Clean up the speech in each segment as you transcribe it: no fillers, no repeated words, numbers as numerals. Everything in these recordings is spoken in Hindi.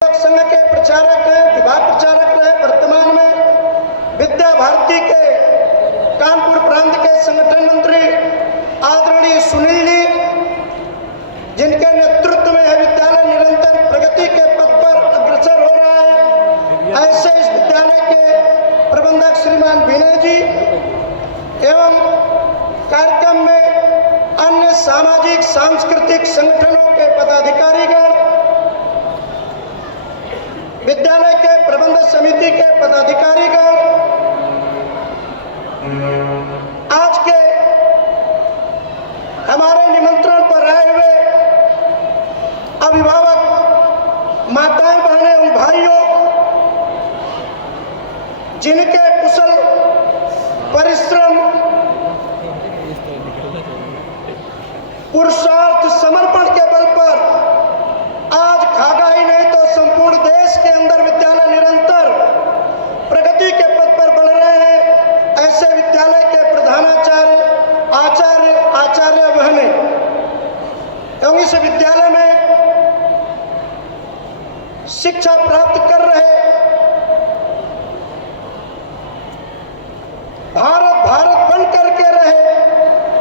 संघ के प्रचारक हैं, विभाग प्रचारक रहे, वर्तमान में विद्या भारती के कानपुर प्रांत के संगठन मंत्री आदरणीय सुनील जी, जिनके नेतृत्व में यह विद्यालय निरंतर प्रगति के पथ पर अग्रसर हो रहा है, ऐसे इस विद्यालय के प्रबंधक श्रीमान विनय जी एवं कार्यक्रम में अन्य सामाजिक सांस्कृतिक संगठनों के पदाधिकारीगण, विद्यालय के प्रबंधक समिति के पदाधिकारीगण, आज के हमारे निमंत्रण पर आए हुए अभिभावक, माताएं, बहनें एवं भाइयों, जिनके कुशल परिश्रम, पुरुषार्थ, समर्पण के बल पर आज खागा ही नहीं तो संपूर्ण देश के अंदर विद्यालय निरंतर प्रगति के पथ पर बढ़ रहे हैं, ऐसे विद्यालय के प्रधानाचार्य, आचार्य बहने एवं इस विद्यालय में शिक्षा प्राप्त कर रहे भारत बन करके रहे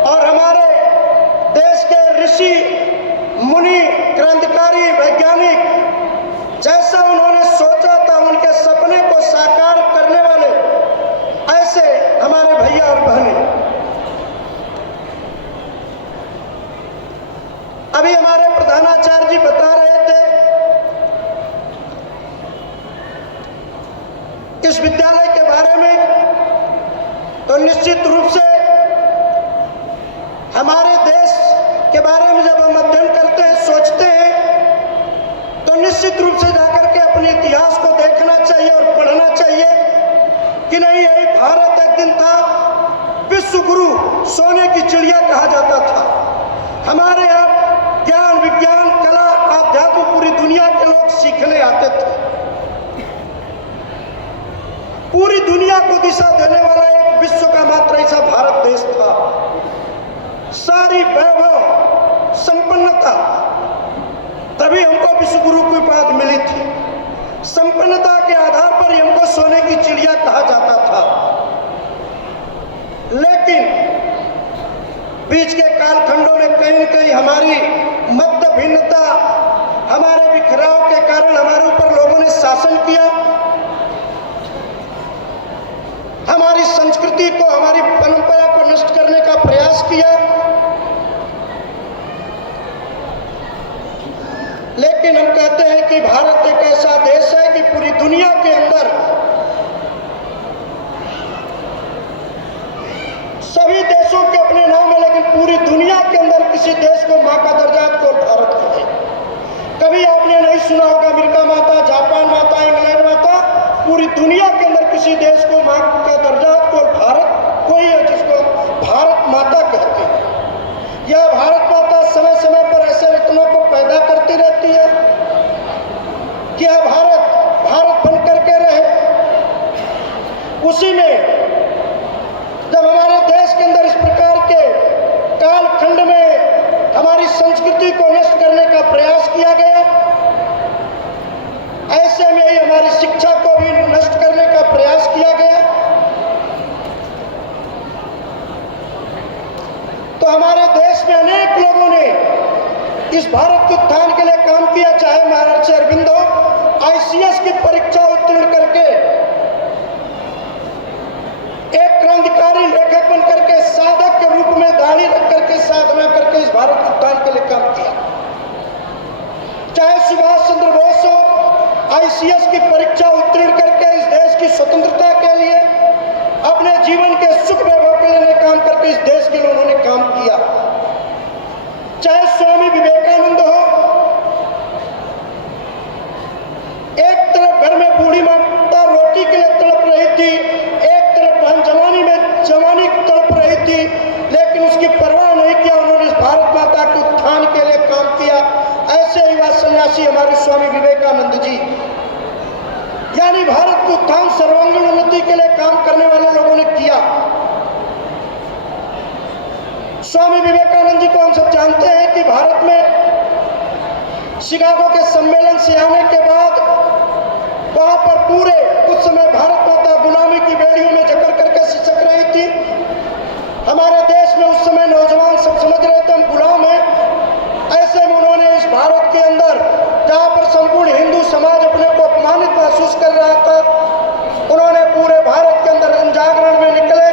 और हमारे देश के ऋषि मुनि, क्रांतिकारी, वैज्ञानिक जैसा उन्होंने सोचा था उनके सपने को साकार करने वाले ऐसे हमारे भैया और बहनें। अभी हमारे प्रधानाचार्य जी बता रहे थे इस विद्यालय के बारे में, तो निश्चित रूप से हमारे देश के बारे में जब हम अध्ययन करते हैं, सोचते हैं, तो निश्चित रूप से जाकर के अपने इतिहास को देखना चाहिए और पढ़ना चाहिए कि नहीं, यही भारत एक दिन था, विश्व गुरु, सोने की चिड़िया कहा जाता था। हमारे यहाँ ज्ञान, विज्ञान, कला, आध्यात्म पूरी दुनिया के लोग सीखने आते थे। पूरी दुनिया को दिशा देने वाला एक विश्व का मात्र ऐसा भारत देश था। सारी वैभव, संपन्नता, तभी हमको विश्व गुरु की उपाधि मिली थी। संपन्नता के आधार पर ही हमको सोने की चिड़िया कहा जाता था। लेकिन बीच के कालखंडों में कहीं न कहीं हमारी मत भिन्नता, हमारे बिखराव के कारण हमारे ऊपर लोगों ने शासन किया, हमारी संस्कृति को, हमारी परंपरा को नष्ट करने का प्रयास किया। लेकिन हम कहते हैं कि भारत एक ऐसा देश है कि पूरी दुनिया के अंदर सभी देशों के अपने नाम है, लेकिन पूरी दुनिया के अंदर किसी देश को मां का दर्जा केवल भारत को है। कभी आपने नहीं सुना होगा अमेरिका माता, जापान माता, इंग्लैंड माता, पूरी दुनिया के अंदर किसी देश को मां का दर्जा केवल भारत कोई है जिसको भारत माता कहते हैं। यह भारत माता समय समय पर ऐसे रत्नों को पैदा करती रहती है कि यह भारत बन करके रहे। उसी में जब हमारे देश के अंदर इस प्रकार के कालखंड में हमारी संस्कृति को नष्ट करने का प्रयास किया गया, ऐसे में ही हमारी शिक्षा को भी नष्ट करने का प्रयास किया गया। तो हमारे देश में अनेक लोगों ने इस भारत के उत्थान के लिए काम किया, चाहे महर्षि अरविंद हो, आईसीएस की परीक्षा उत्तीर्ण करके एक क्रांतिकारी लेखक बन करके, साधक के रूप में दाढ़ी रख करके, साधना करके इस भारत के उत्थान के लिए काम किया। चाहे सुभाष चंद्र बोस हो, आईसीएस की परीक्षा उत्तीर्ण करके इस देश की स्वतंत्रता के लिए, अपने जीवन के सुख वैभव के लिए काम करके इस देश के लिए उन्होंने काम किया। चाहे स्वामी विवेकानंद हो, एक तरफ घर में बूढ़ी माता रोटी के लिए तड़प रही थी, एक तरफ बहन जवानी तड़प रही थी, लेकिन उसकी परवाह नहीं किया, उन्होंने इस भारत माता के उत्थान के लिए काम किया। ऐसे युवा सन्यासी हमारे स्वामी विवेकानंद जी, यानी भारत के उत्थान, सर्वांगीण उन्नति के लिए काम करने वाले लोगों ने किया। स्वामी विवेकानंद जी को हम सब जानते हैं कि भारत में शिकागो के सम्मेलन से आने के बाद पूरे उस समय भारत माता गुलामी की बेड़ियों में जकड़ करके सिसक रही थी। हमारे देश में उस समय नौजवान सब समझ रहे थे हम गुलाम हैं। ऐसे में उन्होंने इस भारत के अंदर जहाँ पर संपूर्ण हिंदू समाज अपने को अपमानित महसूस कर रहा था, उन्होंने पूरे भारत के अंदर जनजागरण में निकले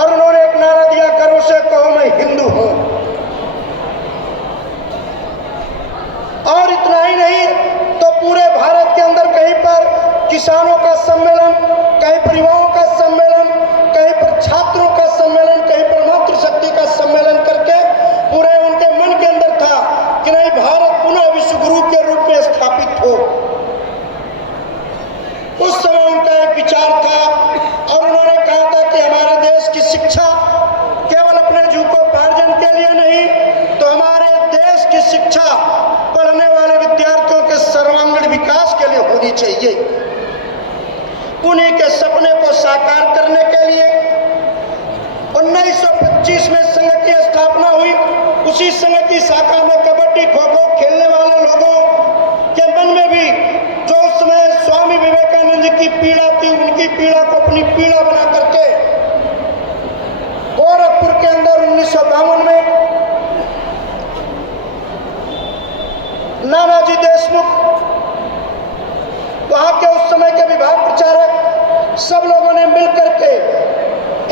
और उन्होंने एक नारा दिया, गर्व से कहो मैं हिंदू हूं। और इतना ही नहीं तो पूरे भारत के अंदर कहीं पर किसानों का सम्मेलन, कहीं पर युवाओं का सम्मेलन, कहीं पर छात्रों का सम्मेलन, कहीं पर मातृशक्ति का सम्मेलन करके पूरे उनके मन के अंदर था कि नहीं, भारत पुनः विश्व गुरु के रूप में स्थापित हो। उस समय उनका एक विचार था और उन्होंने कहा था कि हमारे देश की शिक्षा केवल अपने जीविकोपार्जन के लिए नहीं, तो हमारे देश की शिक्षा पढ़ने वाले विद्यार्थियों के सर्वांगीण विकास के लिए होनी चाहिए। उन्हीं के सपने को साकार करने के लिए 1925 में संघ की स्थापना हुई। उसी संघ की शाखा में कबड्डी खो खो खेलने वाले लोगों के मन में भी जो उस समय स्वामी विवेकानंद की पीड़ा थी, उनकी पीड़ा को अपनी पीड़ा बना करके गोरखपुर के अंदर 1952 में नानाजी देशमुख, वहां के उस समय के विभाग प्रचारक, सब लोगों ने मिलकर के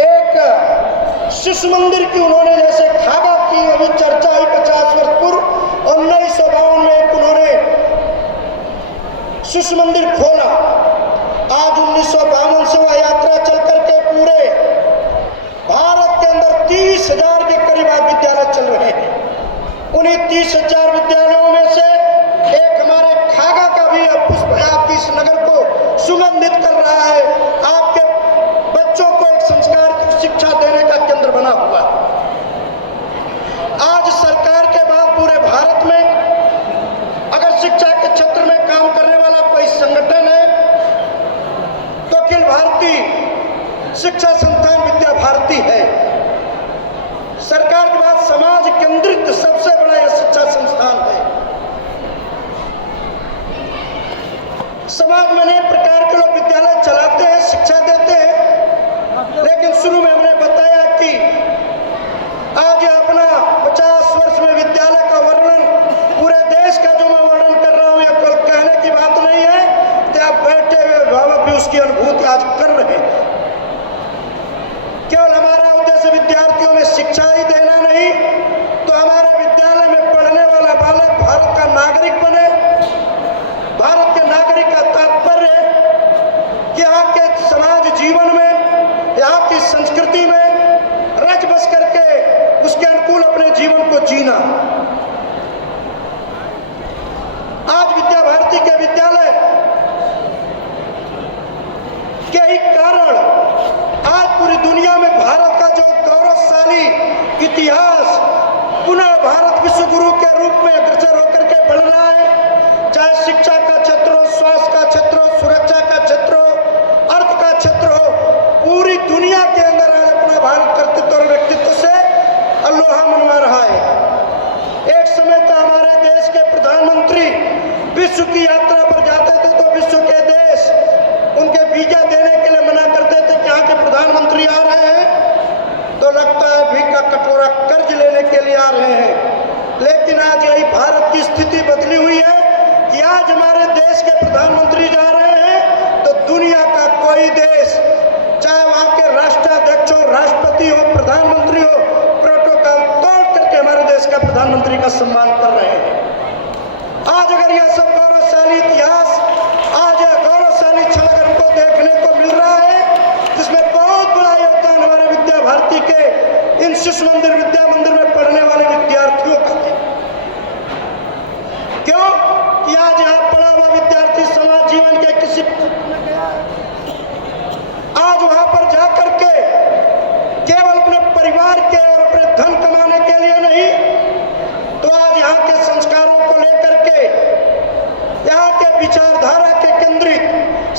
एक शिशु मंदिर की उन्होंने जैसे खागा की अभी चर्चा हुई 50 वर्ष पूर्व, 1952 में उन्होंने शिशु मंदिर खोला। आज 1952 से वह यात्रा चल करके पूरे भारत के अंदर 30,000 के करीब आज विद्यालय चल रहे हैं। उन्हीं 30,000 विद्यालयों में से एक हमारे खागा का भी पुष्प आपकी इस नगर को सुगंधित कर रहा है। आपके बच्चों को एक संस्कार की शिक्षा देने का केंद्र बना हुआ। आज सरकार के बाद पूरे भारत में अगर शिक्षा के क्षेत्र में काम करने वाला कोई संगठन है तो अखिल भारतीय शिक्षा संस्थान विद्या भारती है। सरकार के बाद समाज केंद्रित सबसे बड़ा यह शिक्षा संस्थान है। समाज में अनेक प्रकार के लोग विद्यालय चलाते हैं, शिक्षा देते हैं, लेकिन शुरू में हमने बताया कि आज अपना 50 वर्ष में विद्यालय का वर्णन, पूरे देश का जो मैं वर्णन कर रहा हूं, यह कहने की बात नहीं है कि आप बैठे हुए भावक भी उसकी अनुभूति आज कर रहे हैं। केवल हमारा उद्देश्य विद्यार्थियों में शिक्षा ही देना नहीं, तो हमारे विद्यालय में पढ़ने वाला बालक भारत का नागरिक बने। भारत के नागरिक का तात्पर्य कि यहाँ के समाज जीवन में, यहाँ की संस्कृति में रच बस करके उसके अनुकूल अपने जीवन को जीना। आज विद्या भारती के विद्यालय के ही कारण आज पूरी दुनिया में भारत का जो गौरवशाली इतिहास पुनः भारत विश्व गुरु के रूप में अग्रसर होकर के बढ़ रहा है। चाहे शिक्षा का क्षेत्र हो, स्वास्थ्य का क्षेत्र हो, सुरक्षा का क्षेत्र हो, अर्थ का क्षेत्र हो, पूरी दुनिया के अंदर आज अपना भारत कर्तृत्व और व्यक्तित्व से अल्लोहा मनवा रहा है। एक समय था हमारे देश के प्रधानमंत्री विश्व की यात्रा पर जाते थे तो विश्व के देश उनके वीजा देने के लिए मना करते थे कि यहाँ के प्रधानमंत्री आ रहे हैं तो लगता है भी का कटोरा कर्ज लेने के लिए आ रहे हैं। लेकिन आज यही भारत की स्थिति बदली हुई है कि आज हमारे देश के प्रधानमंत्री जा रहे हैं तो दुनिया का कोई देश, चाहे वहां के राष्ट्राध्यक्ष हो, राष्ट्रपति हो, प्रधानमंत्री हो, प्रोटोकॉल तोड़ करके हमारे देश का प्रधानमंत्री का सम्मान कर रहे हैं। आज अगर यह सब गौरवशाली इतिहास, आज यह गौरवशाली क्षण हमको देखने को मिल रहा है, जिसमें बहुत बड़ा योगदान हमारे विद्या भारती के इन शिशु मंदिर विद्या मंदिर में पढ़ने वाले विद्यार्थियों का है। क्यों कि आज यहाँ पढ़ा हुआ विद्यार्थी समाज जीवन के किसी आज वहां पर जाकर के केवल अपने परिवार के और अपने धन कमाने के लिए नहीं, तो आज यहाँ के संस्कारों को लेकर के, यहाँ के विचारधारा के केंद्रित,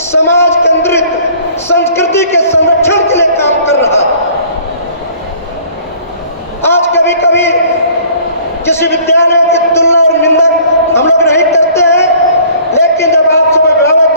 समाज केंद्रित संस्कृति के संरक्षण के लिए काम कर रहा है। आज कभी कभी किसी विद्यालय की तुलना और निंदा हम लोग नहीं